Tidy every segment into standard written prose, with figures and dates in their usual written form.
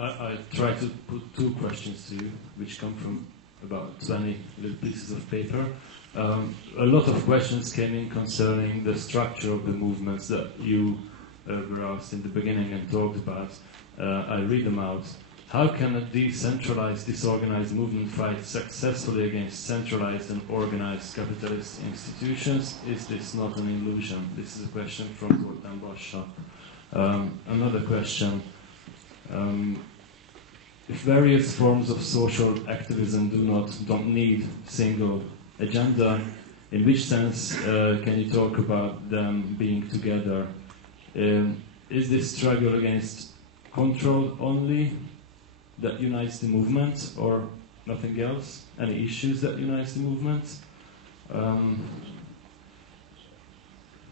I try to put two questions to you, which come from about 20 little pieces of paper. A lot of questions came in concerning the structure of the movements that you were asked in the beginning and talked about. I read them out. How can a decentralized, disorganized movement fight successfully against centralized and organized capitalist institutions? Is this not an illusion? This is a question from Zoltán Bassa. Another question. If various forms of social activism don't need single agenda, in which sense can you talk about them being together? Is this struggle against control only that unites the movement, or nothing else? Any issues that unites the movement?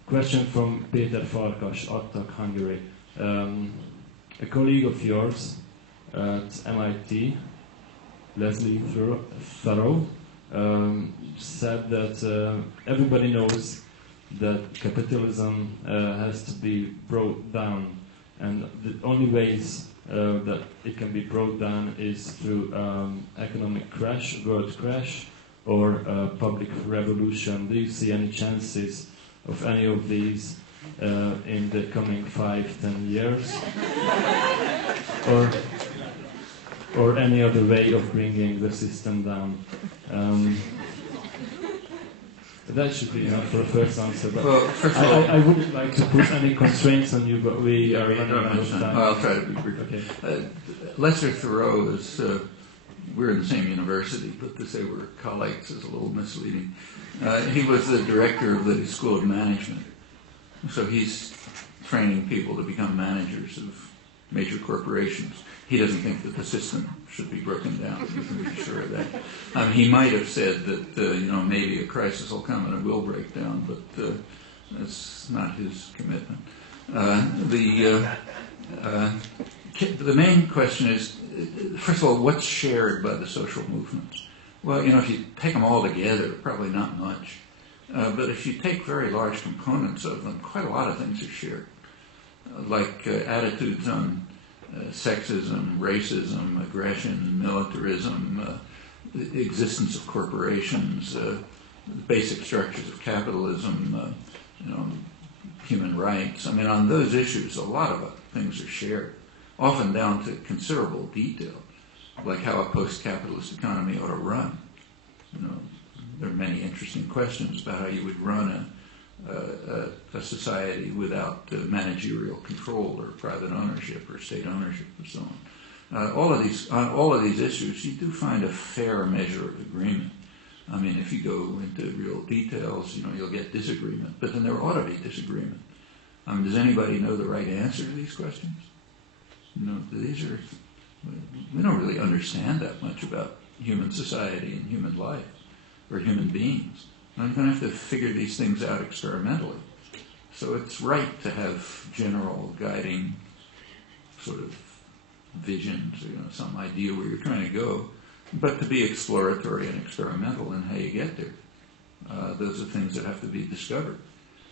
Question from Péter Farkas, Attak, Hungary. A colleague of yours at MIT, Leslie Thoreau, said that everybody knows that capitalism has to be brought down, and the only ways that it can be brought down is through economic crash, world crash, or public revolution. Do you see any chances of any of these in the coming 5-10 years? or any other way of bringing the system down? That should be enough for a first answer. But well, first of all, I wouldn't like to put any constraints on you, but we are running out of time. I'll try to be brief. Okay. Lester Thoreau is, we're in the same university, but to say we're colleagues is a little misleading. He was the director of the School of Management. So he's training people to become managers of major corporations. He doesn't think that the system should be broken down. You can be sure of that. He might have said that maybe a crisis will come and it will break down, but that's not his commitment. The main question is, first of all, what's shared by the social movements? Well, if you take them all together, probably not much. But if you take very large components of them, quite a lot of things are shared, like attitudes on sexism, racism, aggression, militarism, the existence of corporations, the basic structures of capitalism, human rights. I mean, on those issues, a lot of things are shared, often down to considerable detail, like how a post-capitalist economy ought to run. There are many interesting questions about how you would run a society without managerial control or private ownership or state ownership and so on. On all of these issues, you do find a fair measure of agreement. I mean, if you go into real details, you'll get disagreement, but then there ought to be disagreement. I mean, does anybody know the right answer to these questions? We don't really understand that much about human society and human life or human beings. I'm going to have to figure these things out experimentally. So it's right to have general guiding sort of visions, some idea where you're trying to go, but to be exploratory and experimental in how you get there. Those are things that have to be discovered.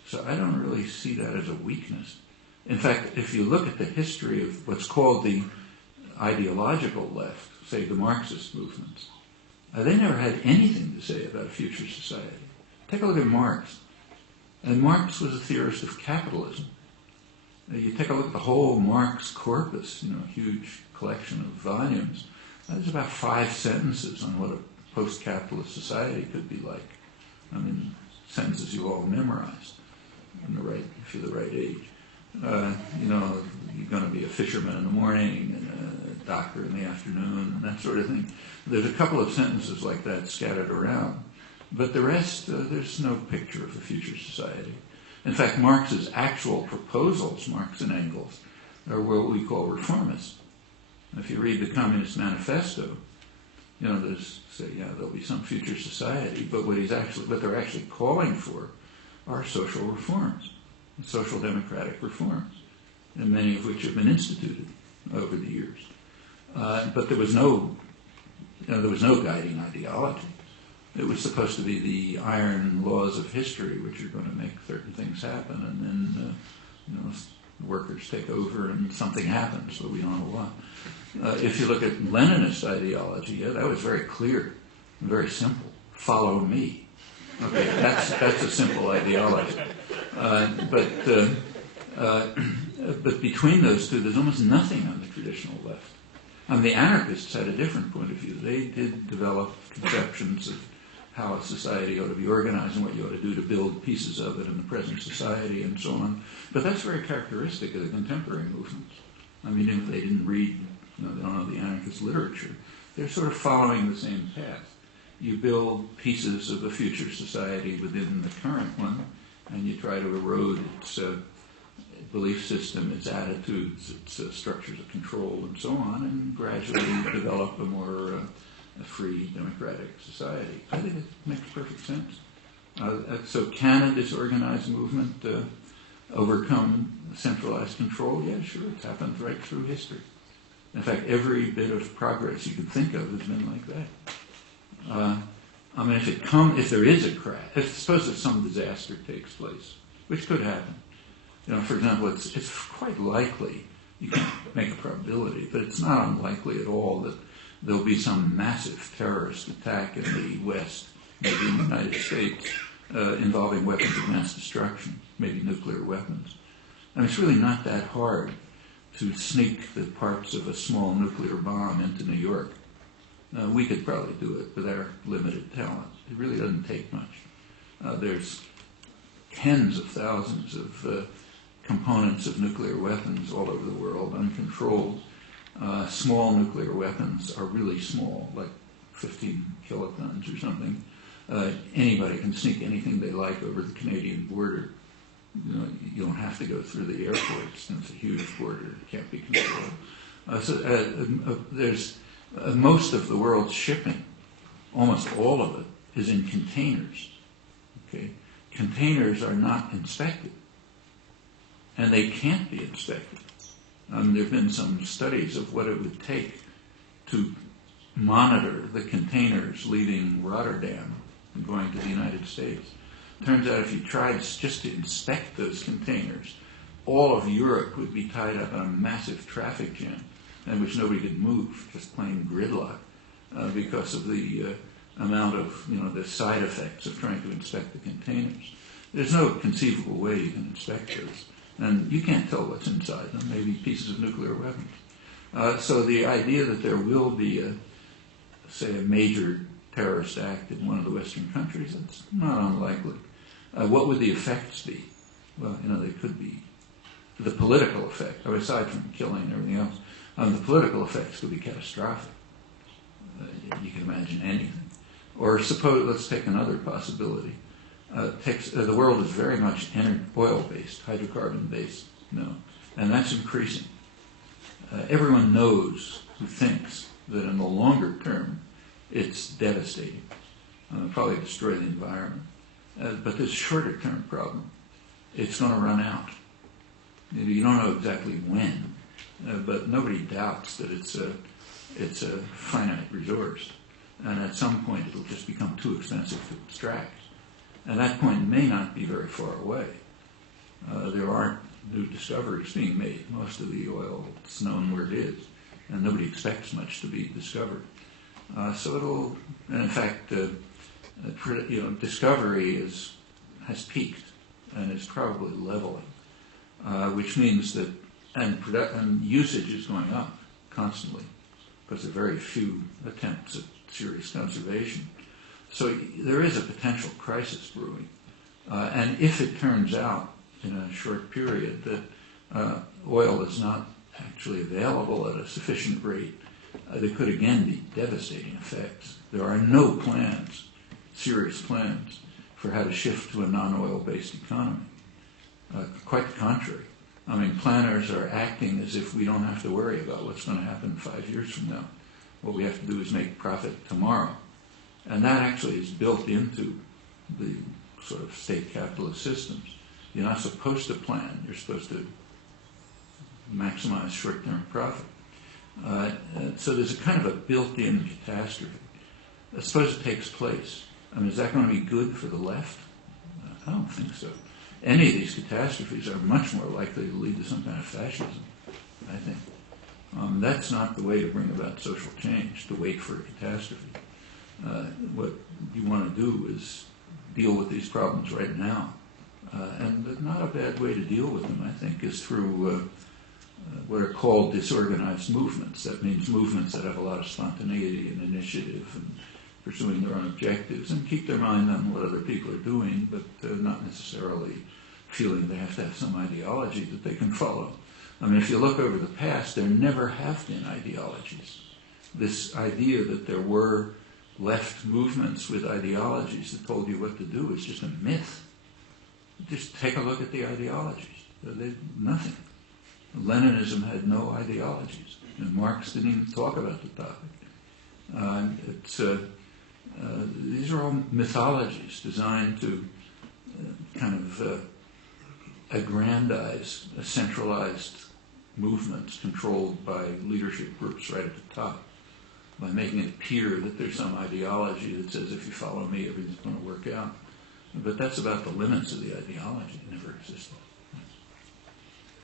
So I don't really see that as a weakness. In fact, if you look at the history of what's called the ideological left, say the Marxist movements, they never had anything to say about a future society. Take a look at Marx. And Marx was a theorist of capitalism. You take a look at the whole Marx corpus, a huge collection of volumes. There's about 5 sentences on what a post-capitalist society could be like. I mean, sentences you all memorized if you're the right age. You're going to be a fisherman in the morning and a doctor in the afternoon and that sort of thing. There's a couple of sentences like that scattered around. But the rest, there's no picture of a future society. In fact, Marx's actual proposals, Marx and Engels, are what we call reformist. If you read the Communist Manifesto, there's there'll be some future society, but what they're actually calling for are social reforms, social democratic reforms, and many of which have been instituted over the years. But there was no guiding ideology. It was supposed to be the iron laws of history which are going to make certain things happen, and then workers take over and something happens, but we don't know what. If you look at Leninist ideology, yeah, that was very clear and very simple. Follow me. Okay, that's a simple ideology. But between those two, there's almost nothing on the traditional left. The anarchists had a different point of view. They did develop conceptions of how a society ought to be organized and what you ought to do to build pieces of it in the present society and so on. But that's very characteristic of the contemporary movements. If they didn't read, they don't know the anarchist literature, they're sort of following the same path. You build pieces of a future society within the current one, and you try to erode its belief system, its attitudes, its structures of control, and so on, and gradually develop a more free, democratic society. I think it makes perfect sense. So can a disorganized movement overcome centralized control? Yeah, sure. It's happened right through history. In fact, every bit of progress you can think of has been like that. If there is a crash, suppose that some disaster takes place, which could happen. For example, it's quite likely, you can't make a probability, but it's not unlikely at all that there'll be some massive terrorist attack in the West, maybe in the United States, involving weapons of mass destruction, maybe nuclear weapons. It's really not that hard to sneak the parts of a small nuclear bomb into New York. We could probably do it with our limited talent. It really doesn't take much. There's tens of thousands of components of nuclear weapons all over the world, uncontrolled. Small nuclear weapons are really small, like 15 kilotons or something. Anybody can sneak anything they like over the Canadian border. You don't have to go through the airports. It's a huge border. It can't be controlled. There's most of the world's shipping, almost all of it, is in containers. Okay? Containers are not inspected, and they can't be inspected. There have been some studies of what it would take to monitor the containers leaving Rotterdam and going to the United States. Turns out if you tried just to inspect those containers, all of Europe would be tied up in a massive traffic jam in which nobody could move, just plain gridlock, because of the amount of, the side effects of trying to inspect the containers. There's no conceivable way you can inspect those. And you can't tell what's inside them, maybe pieces of nuclear weapons. So the idea that there will be a major terrorist act in one of the Western countries, that's not unlikely. What would the effects be? Well, they could be the political effect, aside from killing and everything else. The political effects could be catastrophic. You can imagine anything. Or suppose, let's take another possibility. The world is very much oil-based, hydrocarbon-based, and that's increasing. Everyone knows who thinks that in the longer term, it's devastating. Probably destroy the environment. But there's a shorter-term problem. It's going to run out. You don't know exactly when, but nobody doubts that it's a finite resource. And at some point, it'll just become too expensive to extract. And that point may not be very far away. There aren't new discoveries being made. Most of the oil, it's known where it is, and nobody expects much to be discovered. So and in fact, discovery has peaked and is probably leveling, which means that, and usage is going up constantly, because there are very few attempts at serious conservation. So there is a potential crisis brewing. And if it turns out in a short period that oil is not actually available at a sufficient rate, there could again be devastating effects. There are no plans, serious plans, for how to shift to a non-oil-based economy. Quite the contrary. Planners are acting as if we don't have to worry about what's going to happen 5 years from now. What we have to do is make profit tomorrow. And that actually is built into the sort of state capitalist systems. You're not supposed to plan. You're supposed to maximize short-term profit. So there's a kind of a built-in catastrophe. Suppose it takes place. Is that going to be good for the left? I don't think so. any of these catastrophes are much more likely to lead to some kind of fascism, I think. That's not the way to bring about social change, to wait for a catastrophe. What you want to do is deal with these problems right now. And not a bad way to deal with them, I think, is through what are called disorganized movements. That means movements that have a lot of spontaneity and initiative and pursuing their own objectives and keep their mind on what other people are doing, but not necessarily feeling they have to have some ideology that they can follow. I mean, if you look over the past, there never have been ideologies. This idea that there were left movements with ideologies that told you what to do is just a myth. Just take a look at the ideologies. They're nothing. Leninism had no ideologies, and Marx didn't even talk about the topic. These are all mythologies designed to aggrandize a centralized movements controlled by leadership groups right at the top, by making it appear that there's some ideology that says if you follow me, everything's going to work out. But that's about the limits of the ideology. It never existed.